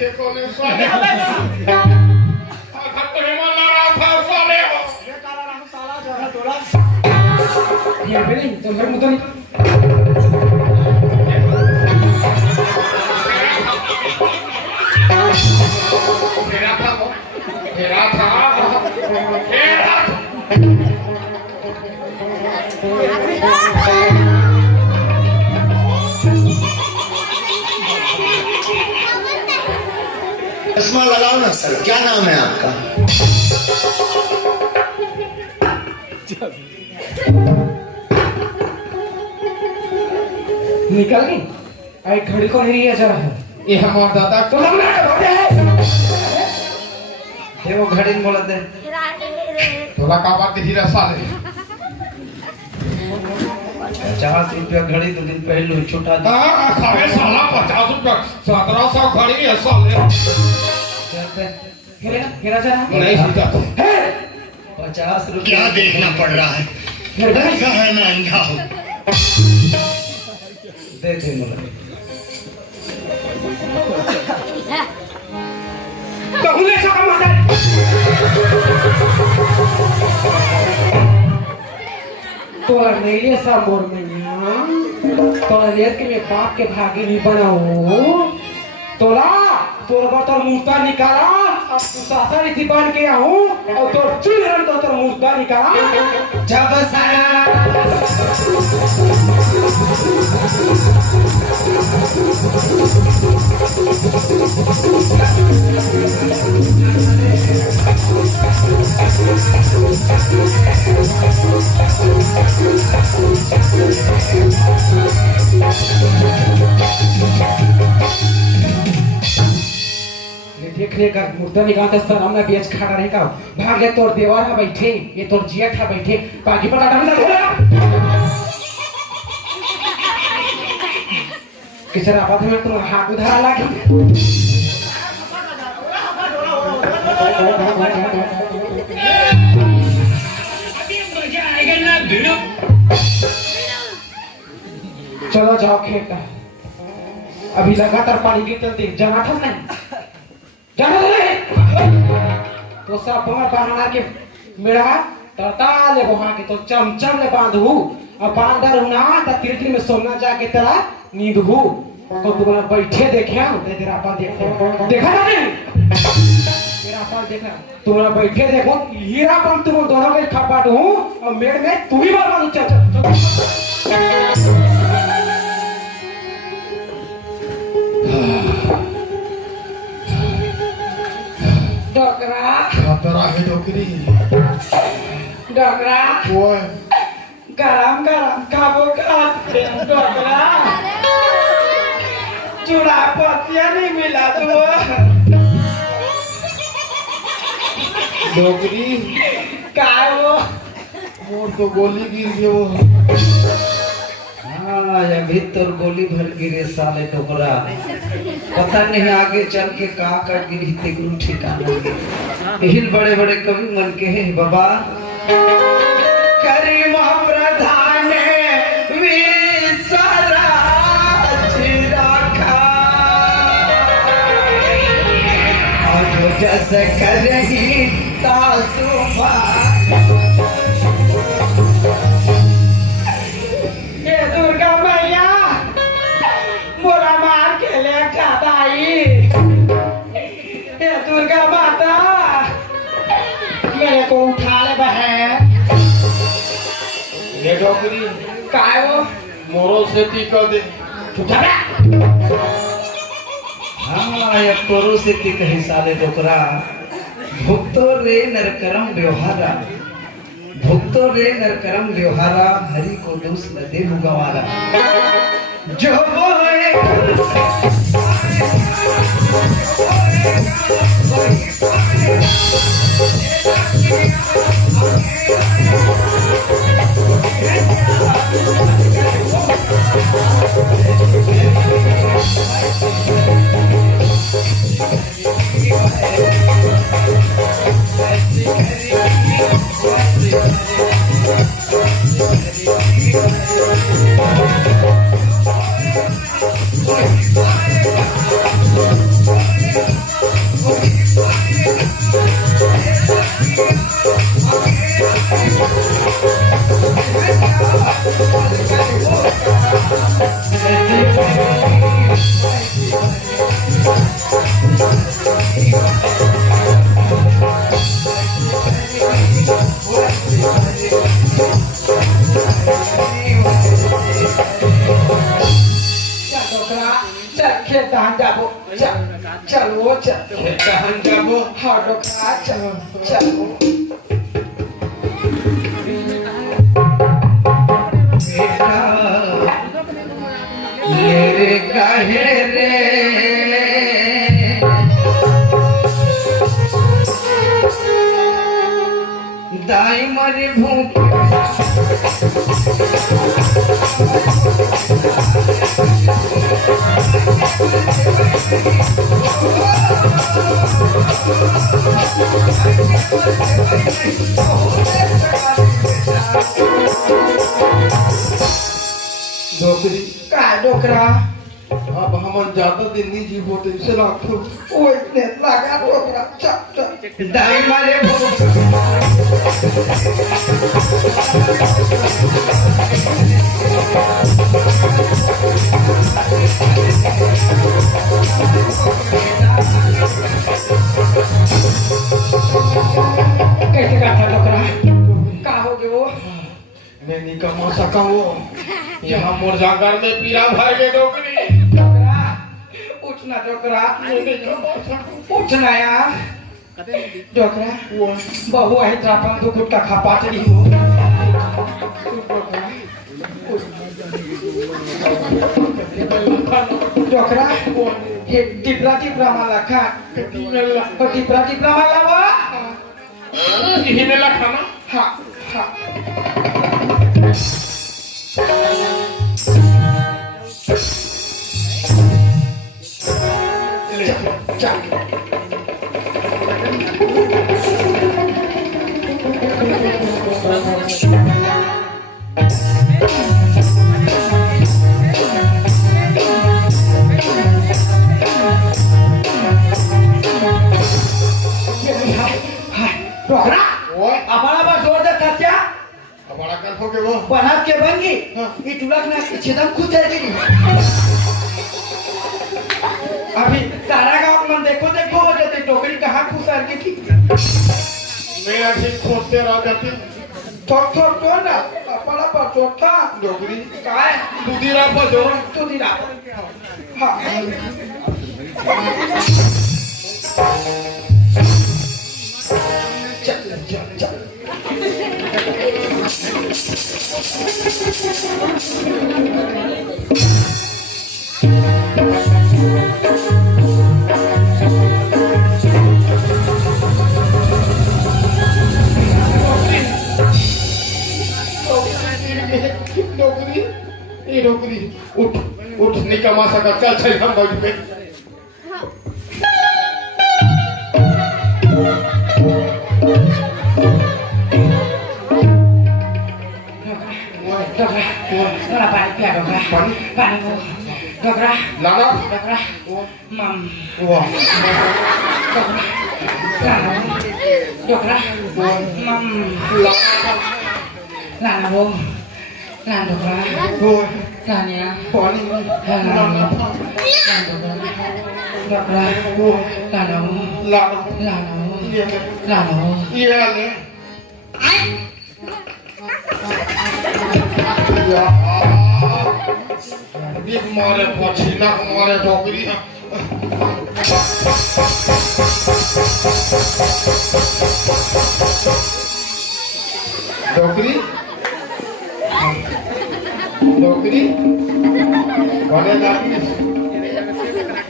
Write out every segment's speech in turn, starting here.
थे कौन साले खत्म में लड़ा था साले हो ये काला राम साला जो है थोड़ा ये भी नहीं तो मेरे मुंह मेरा था मेरा था चश्मा लगाओ ना सर, क्या नाम है आपका? निकल गई आई घड़ी को नहीं जरा है ये हमारा दादा तो हम ये वो घड़ी में बोलते थोड़ा का बात हीरा साले 50 रुपया घड़ी तो दिन पहले छुटा था खावे साला 50 रुपया 1700 खड़ी है साले हेरा हेरा जरा नहीं सीधा 50 रुपया क्या देखना पड़ रहा है? लड़का है मैं अंधा हूँ। दे दे मुला बहुले सका माता तोरा नहीं सब मोर में तोरा लेस के मैं बाप के भागी नहीं बनाओ तोरा तोर बतर मुर्दा निकाला अब तू सासा रीति बन के आऊं और तोर चिल्हन तो तोर मुर्दा निकाला जब सारा देखने का मुर्दा निकालते सर हमने बेच खड़ा रहेगा भाग ले तोर देवर है बैठे ये तोर जेठ है बैठे बाकी पता डाल किसरा बात में तुम हाथ उधारा लागी चलो जाओ खेत अभी लगातार पानी की चलती जाना था नहीं जाना तो सब बहाना के मेरा तता ले वहां के तो चमचम ले बांधू अब बांधर हुना त तिरतिल में सोना जाके तेरा नींद हूं तो तुम्हारा बैठे देखे ते तेरा अपन देखे देखा ना नहीं तेरा अपन देखा तुम्हारा बैठे देखो हीरा पन तुम दोनों के खपाट हूं और मेड़ में तू ही बर्बाद चल डोकरा खतरा है डोकरी डोकरा ओए गरम गरम खाबो डोकरा चूड़ा पतिया नहीं मिला तो डोकरी काय वो मोर तो गोली गिर गयो हाँ अभी तो गोली भर गिरे साले टोकरा पता नहीं आगे चल के कहाँ का गिरी तेगुरु ठिकाना हिल बड़े बड़े कवि मन के हैं बाबा करीम प्रधान विसराज रखा और जस करही तासुमा दुर्गा मैया मोरा मार के ले खाता आई दुर्गा माता मेरे को उठा ले बहन ये डोकरी काय वो मोरो से टीका दे उठा हाँ ये तोरो से ती कही साले डोकरा भुक्तो रे नरकरम व्यवहारा भुक्तो रे नरकरम व्यवहारा हरि को दोष न दे गवारा जो बोले What? चल डोकरा चल खेतान जाबो चल चलो चल खेतान जाबो हाँ डोकरा चल चलो बेटा मेरे काहे रे दाई मरी भूख डोकरी काय डोकरा अब हमन ज्यादा दिन नहीं जी होते इसे रखो ओए ने लगा डोकरा चल चल दाई मरे भूख कैसे का था डोकरा का हो गए वो मैं नहीं कमा सका वो यहाँ मुर्जागर में पीरा भर के डोकरी डोकरा उठना डोकरा उठना यार डोकरा बहु आहे त्रापा तो गुटका खा पाटली हो डोकरा हे टिपरा टिपरा मला खा टिपरा टिपरा मला वा इन्हें लखाना हा हा चल डोकरा ओए आम्हाला बा जोर दे थस्या हमारा कल हो के वो बनात के बनगी ये तुलक ना छेदम खुद जाएगी अभी सारा गांव मन देखो देखो हो जाते टोकरी कहाँ खुसार की थी मैं ऐसे खोदते रह जाती थोक थोक तो ना अपना पर चौथा डोकरी काय दूधी रहा पर जोर तू दिला हाँ चल चल चल डोकरी ये डोकरी उठ उठ नहीं कमा सका चल चल हम बैठ पे डोकरा नोरा पानी पिया डोकरा पानी को डोकरा लाना डोकरा मम वाह लाना डोकरा मम लाना वो लाना डोकरा ओए लानिया पानी लाना डोकरा लाना वो लाना लाना वो ये लाना वो ये ले एक मारे पछीना मारे डोकरी डोकरी डोकरी बने लागिस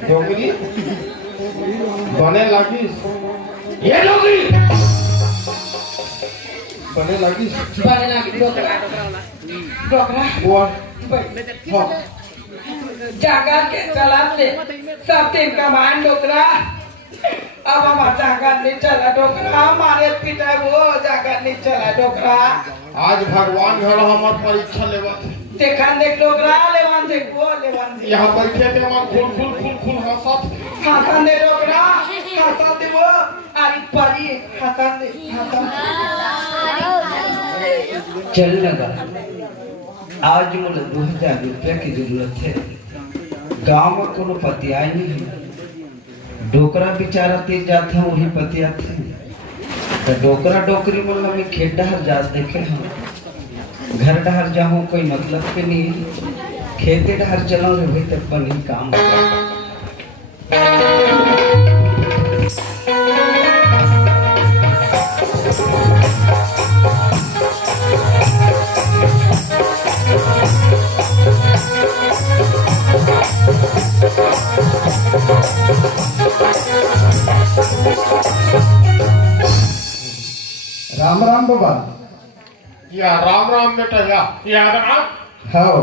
डोकरी बने लागिस ये डोकरी बने लागिस बने लगी डोकरा डोकरा वन हाँ जाकर के चला ले सब दिन कमान डोकरा अब हमारा जाकर नहीं चला डोकरा हमारे पिता वो जाकर नहीं चला डोकरा आज भगवान घर हमार परीक्षा लेवा देखा देख डोकरा लेवान देख वो लेवान देख यहाँ बैठे थे वहाँ खून हंसत हाथन दे डोकरा हाथन दे वो आरी परी हाथन दे हाथन चल लगा। आज मुझे 2000 रुपया की जरूरत है। गांव में कोनो पतिया नहीं, डोकरा बेचारा तेज जाता वही पतिया थे। तो डोकरा डोकरी मतलब में खेत डहर जा देखे हम घर डहर जाऊँ कोई मतलब के नहीं, खेते डहर चलाओ रे भाई तब पर नहीं काम होगा। राम राम बाबा। या राम राम बेटा, या याद राम। हाँ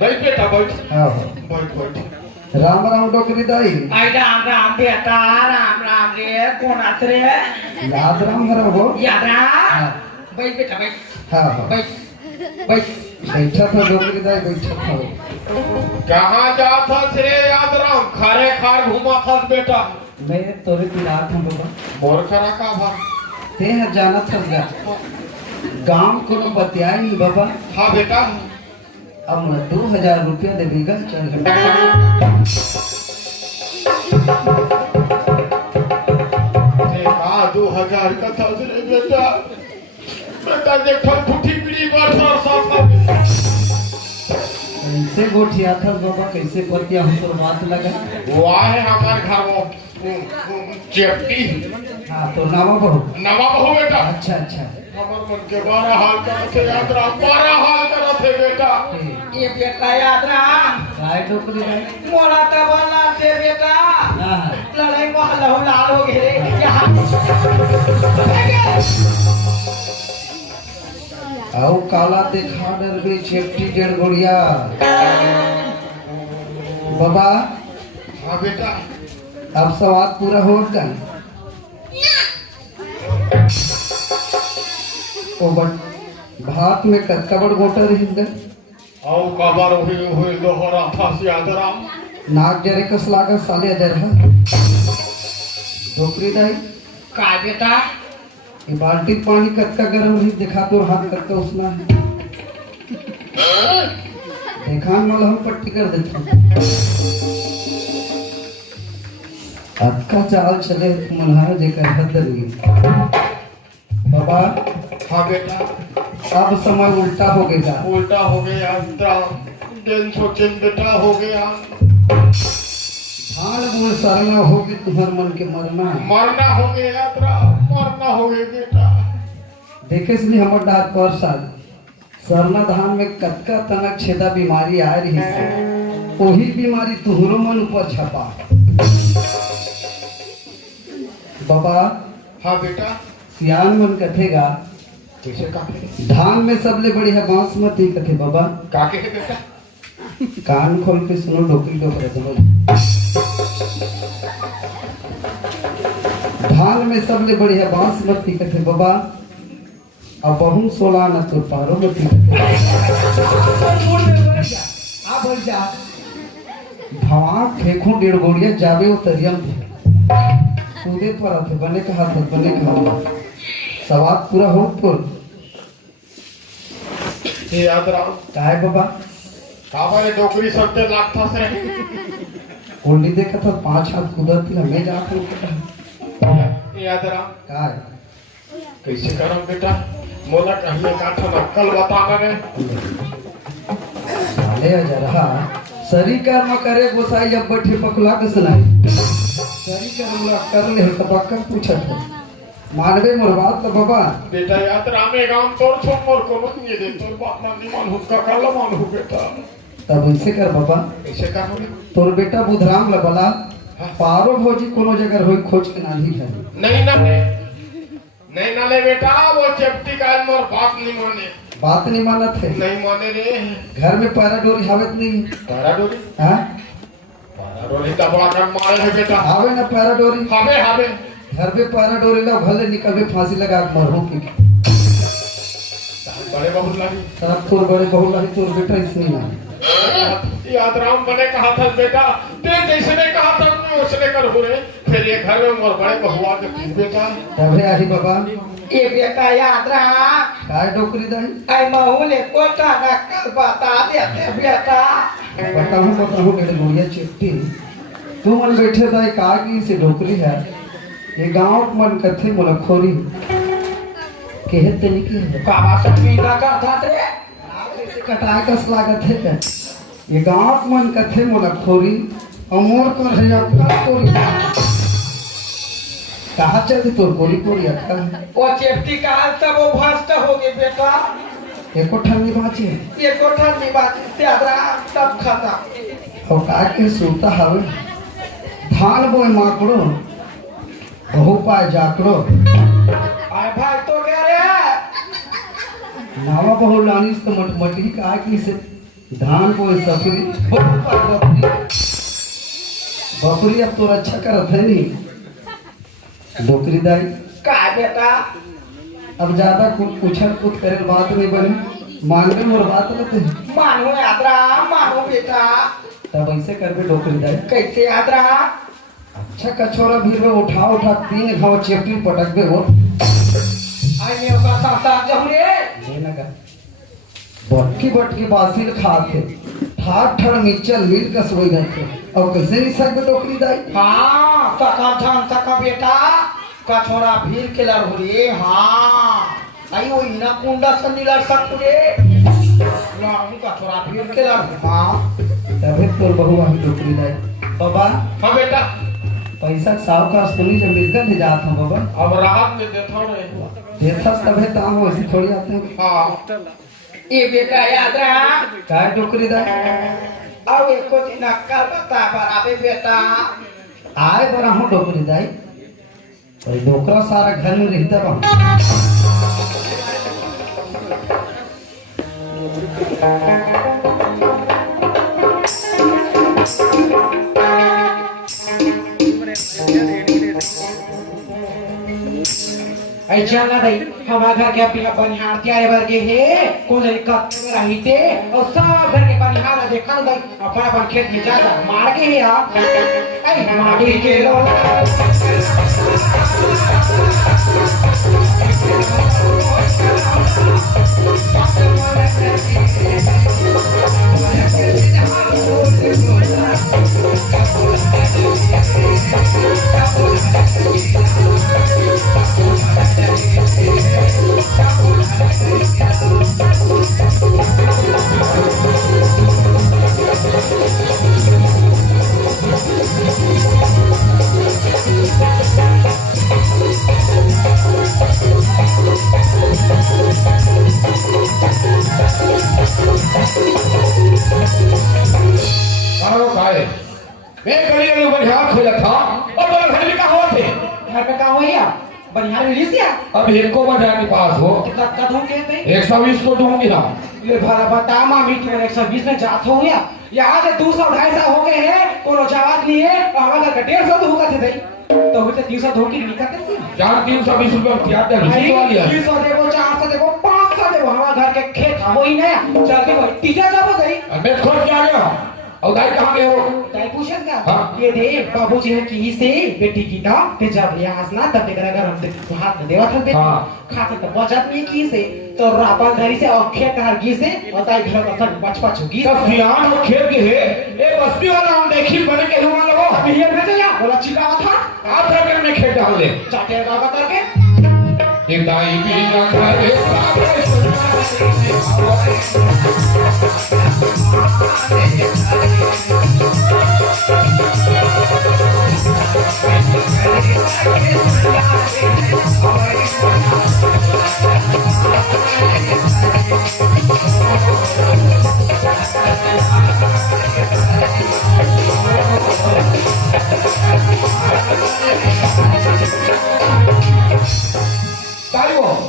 बैठ बेटा बैठ। हाँ बैठ बैठ। राम राम डोकरी दाई। आई राम राम बेटा, राम राम रे, कौन आस रे? याद राम हरा हो। याद राम। हाँ बैठ बेटा बैठ। हाँ हाँ बैठ बैठ। बैठा था डोकरी दाई, बैठा था। कहाँ जाता थे याद राम? खारे खार घूमा था बेटा। मैं तोरे पिलात हूँ बाबा। मोर करा का भर। ते है जाना था गांव को बतियाई नहीं बाबा। हाँ बेटा। अब मैं 2000 रुपया दे देगा चल। देखा 2000 का था रे बेटा। बेटा देखो फुटी पीड़ी बात और साथ कैसे गोठिया था बाबा, कैसे पतिया हमको बात लगा। वो आए हमारे घर वो चेपटी। हाँ तो नामा बहू। नवा बहू बेटा। अच्छा अच्छा। हमर मन के 12 हाल कर थे याद राम, 12 हाल कर थे बेटा। ये बेटा याद राम। काय डोकरी दाई। मोला तबला से बेटा। हाँ लड़ाई मोहल्ला हो लाल हो गए रे। यहाँ आओ काला देखा डर गई चेपटी डेढ़ गोड़िया। बाबा हाँ बेटा। अब सवाल पूरा हो गया। ओ बट भात में कबड़ गोटा रही गए। आओ कबर हुई दोहरा था याद राम। नाक जरे कस लागा साले अजर है। डोकरी दाई का बेटा? ये बाल्टी पानी कत्का गरम रही, देखा तो हाथ कत्का उसना है। देखा मल हम पट्टी कर देते अक्का चाल चले मल्हार जेकर हद रही। बाबा हाँ बेटा। अब समय उल्टा हो गया। उल्टा हो गया दिन सोचें बेटा हो गया। धान बोल सरना होगी तुम्हार मन के मरना। मरना हो गया यात्रा, मरना हो गया बेटा। देखे से हमर डार पर साल सरना धान में कतका तनक छेदा बीमारी आ रही है। वही बीमारी तुहरो मन ऊपर छपा। बाबा हाँ बेटा। सियान मन कथेगा कैसे काके? धान में सबले बढ़िया बासमती कथे बाबा। काके है बेटा? कान खोल के सुनो डोकरी डोकरा समझ। धान में सबले बढ़िया बासमती कथे बाबा। अब बहु सोला न तो पारो मती भवा फेंकू 1.5 गोड़िया जावे वो तरियम कूदे पर आते बने कहा था बने कहा सवाल पूरा हो तो ये याद राम। काय बाबा काबारे डोकरी सबते लागता से। कोल्डी देखा था 5 हाथ कूदा थी ना मैं जाकर ये याद राम। काय कैसे करम बेटा? मोला कहिए काठा नक्कल बताना रे। साले जरा सरी कर्म करे गोसाई जब बैठे पकला के सुनाई। सरी कर्म ला कर ले तो पक्का पूछा था मानवे मोर बात तो बाबा। बेटा याद रामे गांव तोर छोड़ मोर कोनो नहीं दे तोर बात ना निमान हुक्का कर लो मान हो बेटा। तब ऐसे कर बाबा कैसे कर होगी? तोर बेटा बुधराम ला बला पारो भौजी कोनो जगह होई खोज के नाही है। नहीं ना नहीं ना ले बेटा। वो चपटी का मोर बात नहीं माने। बात नहीं मानत है। नहीं माने रे। घर में पैरा डोरी हावत नहीं तारा डोरी। हाँ तारा डोरी तबला कर मारे है बेटा। आवे ना पैरा डोरी। हावे हावे। घर में पैरा डोरी ला भले निकल में फांसी लगा के मरहूं की। बड़े बहुत लगी। सब तोर बड़े बहु लगी तोर बेटा इसने ना। याद राम मैंने कहा था बेटा ते जैसे ने कहा था मैं उसने कर हो रे। फिर ये घर में मोर बड़े बहुआ के बेटा। तबे आही बाबा ये बेटा याद रहा काय डोकरी दाई आई महूले कोटा ना कल बता देते बेटा बताऊं बेटे गुड़िया चिट्ठी तू मन बैठे दाई का की से डोकरी है ये गांव मन कथे मुलखोरी कहते निकले काबा सब मीना का था रे ऐसे कटाए कस लागत है ये गांव मन कथे मुलखोरी अमोर कर है अक्का कोरी कहा चलती तोर कोरी कोरी अक्का वो चेप्टी का सब वो भ्रष्ट हो गए बेटा एको ठंडी बाची ये कोठा नहीं बात से आदरा सब खत्म और का के सूता हवे धान बोए माकड़ो बहु पाए जाकड़ो आई भाई तो कह रहे नावा बहु लानी तो मटमटी का की से धान बोए सफरी बहु पाए बकरी बकरी अब तो अच्छा करत है नहीं डोकरी दाई का बेटा अब ज्यादा कुछ उछल कूद करे बात नहीं बने मांगने मोर बात रहते मानो यात्रा मानो बेटा तब ऐसे करबे डोकरी दाई कैसे यात्रा अच्छा कछोरा भीड़ में उठा 3 घाव चेपटी पटक दे वो आई ने ओका साथ जाऊं रे लेना का बटकी बासिल खाते ठाठ ठड़ मिचल मिल का सोई जाते और कैसे नहीं सकते डोकरी दाई हाँ सका धन सका बेटा कछोरा भीड़ के लड़ हो रे हाँ आई वो इना कुंडा से नहीं लड़ सकते रे लड़ू कछोरा भीड़ के लड़ हाँ तबे तोर बहु आ डोकरी दाई बाबा हाँ बेटा पैसा साहूकार सुनी जब मिलकर ले जात हूं बाबा अब राहत में देता रे देखस तबे ताम वैसे थोड़ी आते हैं हाँ ये बेटा याद रहा काय डोकरी दाई अब एको दिन कल बता बराबर बेटा आए बरा हूँ डोकरी दाई और डोकरा सारा घर में रहता रहा ऐ चला दई हमारा घर के पिया बनिहार त्यारे भर के है कौन सी कत में रहते और सब घर के बनिहार देखा दई अपन अपन खेत में जाता मार के है ऐ माटी के लो मैं गली में बनिहार खोला था और बड़ा घर में कहा थे घर पे का हो या बनिहार मिली सिया अब एक को बजा के पास हो कितना कदम कहते 120 को दूंगी ना ले भला बता मामी तुम 120 में जात हो या यहाँ से 200 250 हो गए हैं कोनो जवाब नहीं है और हमारा घर 150 तो होगा थे भाई तो हुई तो 300 धो के निकलते थे जान 320 रुपए क्या दे रही वाली है 300 देवो 400 देवो 500 देवो हमारा घर के खेत हो ही नया चलते भाई तीजा जब गई मैं खोज के आ गया और दाई कहां गए हो दाई पूछेगा हाँ। ये दे बाबूजी है की से बेटी की ना ते जब ये हंसना तब ते अगर हम ते हाथ में देवा था हाँ। खाते तो बचत नहीं की से तो रापा घरी से और खेत हरगी से और दाई घर का सब बच होगी सब सियान और खेत के है ए बस्ती वाला हम देखी बने के हुआ लगो अभी ये भेजे या बोला चिका था आप रगड़ में खेत डाल दे चाटे बाबा करके एक दाई भी ना करे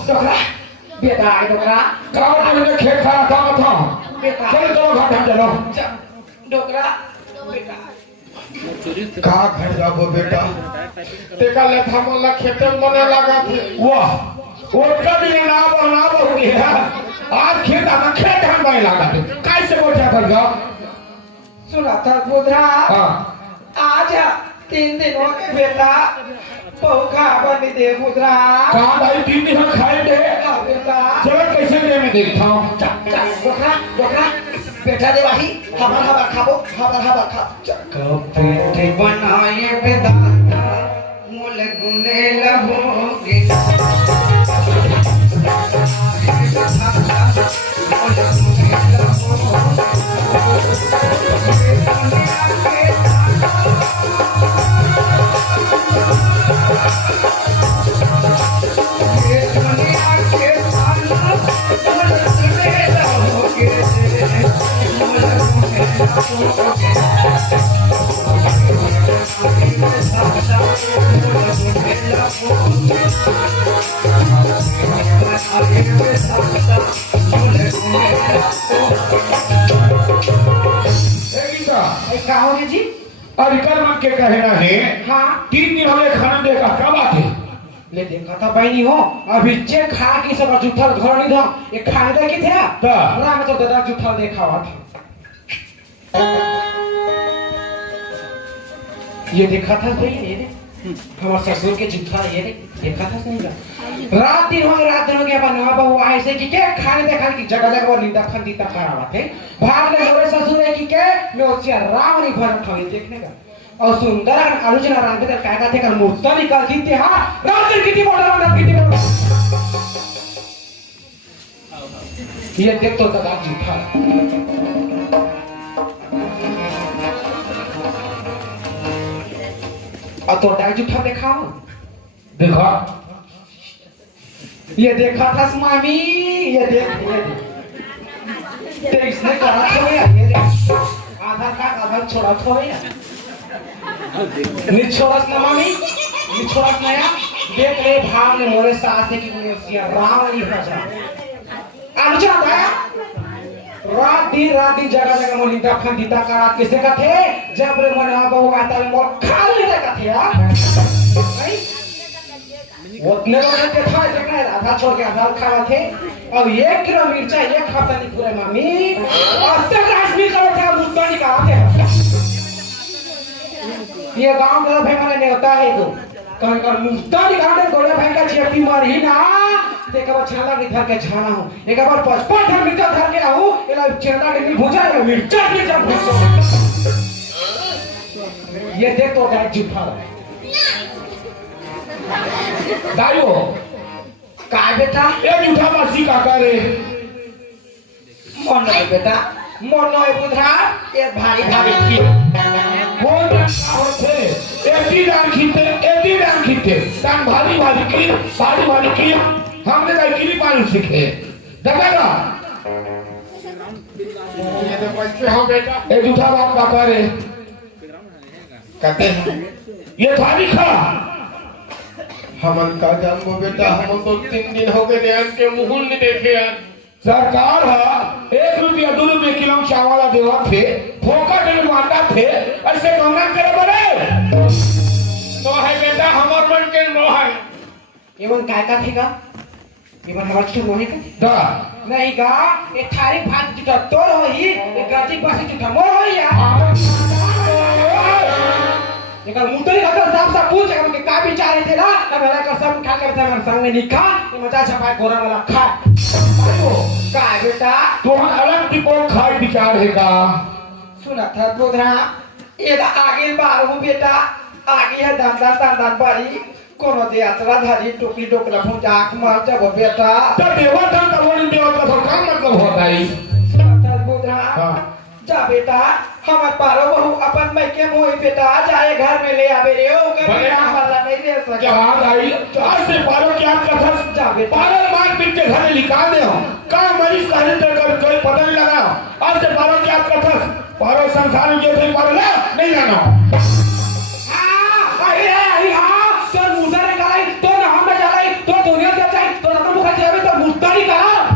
डोकरा बेटा आई डोकरा काम में खेत खाना काम था बेटा चलो चलो घाट हम चलो डोकरा बेटा का घर जाबो बेटा तेका ले थामला खेते में मने लगा थे वाह वो कभी ना हो गया आज खेत आना खेत हम में लगा थे कैसे बोझा कर गया सुना था बुधरा हां आज 3 दिन हो गए बेटा पोखा बन दे पुत्रा कहाँ भाई 3 दिन हम खाए थे बेटा चलो कैसे दे मैं देखता हूँ बोखरा बोखरा बेटा दे भाई हमार खाबो हमार खा कपेटे बनाए बेदाता मोल गुने लहोगे कहोगे जी अधिकार मन के कहना है हाँ 3 दिन हमें खाना देगा क्या बात है ले देखा था बहनी हो अभी चेक खा के सब जूठा घर नहीं था ये खाने दे के थे ता। राम तो दादा जूठा देखा हुआ था ये देखा था भाई ये हमारे ससुर के जूठा ये देखा था नहीं का रात दिन हो गया अपन नवा बहू आए से कि के खाने देखा कि जगह जगह नींदा फंदीता करावा थे भाग ले मोरे ससुर है कि के लोचिया राम नहीं भर खाने देखने का और सुंदर आलोचना राम के काय का थे कर मूर्ता निकाल जीते हां रात दिन कितनी बड़ा राम कितनी बड़ा ये देख तो दादा जूठा और तो दाई जूठा देखा देखा ये देखा था मामी ये देख ते इसने करा था ये देख आधार कार्ड आधार छोड़ा था ये निछोड़स ना मामी निछोड़स ना यार देख ले भाव ने मोरे साथ है कि मुझे राम नहीं फंसा आलोचना था रात दिन जगह जगह मोली दफन दीता करा किसे का थे जब रे मना बहु आता मोर खाल ले का थे यार नहीं उतने लोग के था देखना आधा छोड़ के आधा खावा थे अब 1 किलो मिर्चा 1 खाता नहीं पूरे मामी आज तक राशमी करो था मुद्दा नहीं कहा थे ये गांव का भाई मैंने होता है तो कहीं कर मुद्दा नहीं कहा थे गोले भाई का चेपी मार ही ना एक बार छाला नहीं धर के छाना हूँ एक बार 55 धर मिर्चा धर के आऊँ इला छाला नहीं भुजा मिर्चा नहीं जब भुजा ये देख तो गाय जूठा दाइयो काय बेटा ये जूठा मासी का करे मन है बेटा मन है बुधा ये भारी भारी की कौन होते एती डान खीते डान भारी की हमने कहीं किली पानी सीखे देखेगा ये तो बच्चे हो बेटा ये जूठा बाप का करे कहते हैं ये थाली खा हमन का जानो बेटा हम तो 3 दिन हो गए ध्यान के मुहुल नहीं देखे यार सरकार है 1 रुपया 2 रुपये किलो चावल देवा थे फोकट में मारता थे ऐसे गंगा करे बड़े तो है बेटा हमार मन के नो है एवं काय का थेगा एवं हमार छू मोहे का दा नहीं गा ये थारी भात जुटा तोर होई ये गाजी पासी जुटा मोर होई यार ये का मुंतरी का साफ पूछ के का विचार थे ना अब हला का सब खा के हमारे संग में निका ये मजा छपाए गोरा वाला खा का बेटा तो हम अलग की कौन खाई विचार है का सुना था बोधरा ये आगे बार हो बेटा आगे है दान बारी कोनो दे यात्रा धारी टोकरी टोकरा भुजा मार जब बेटा तो देवा था तो वो देवा का तो काम मतलब होता ही सुना था बोधरा हाँ जा बेटा हम पारो बहु अपन मैं के मोई बेटा जाए घर में ले आवे रे ओ के बिना वाला नहीं दे सके क्या आई आज से पारो क्या कथा जा बेटा पारो मार पीट के घर निकाल दे हो का मरीज कहने तक कोई पता नहीं लगा आज से पारो क्या कथा पारो संसार में जो थे पारो ना नहीं जाना हां तो मुर्दा ने कलाई तो ना हम में चलाई तो दुनिया से चाहिए तो ना मुखा जावे तो मुर्दा नहीं करा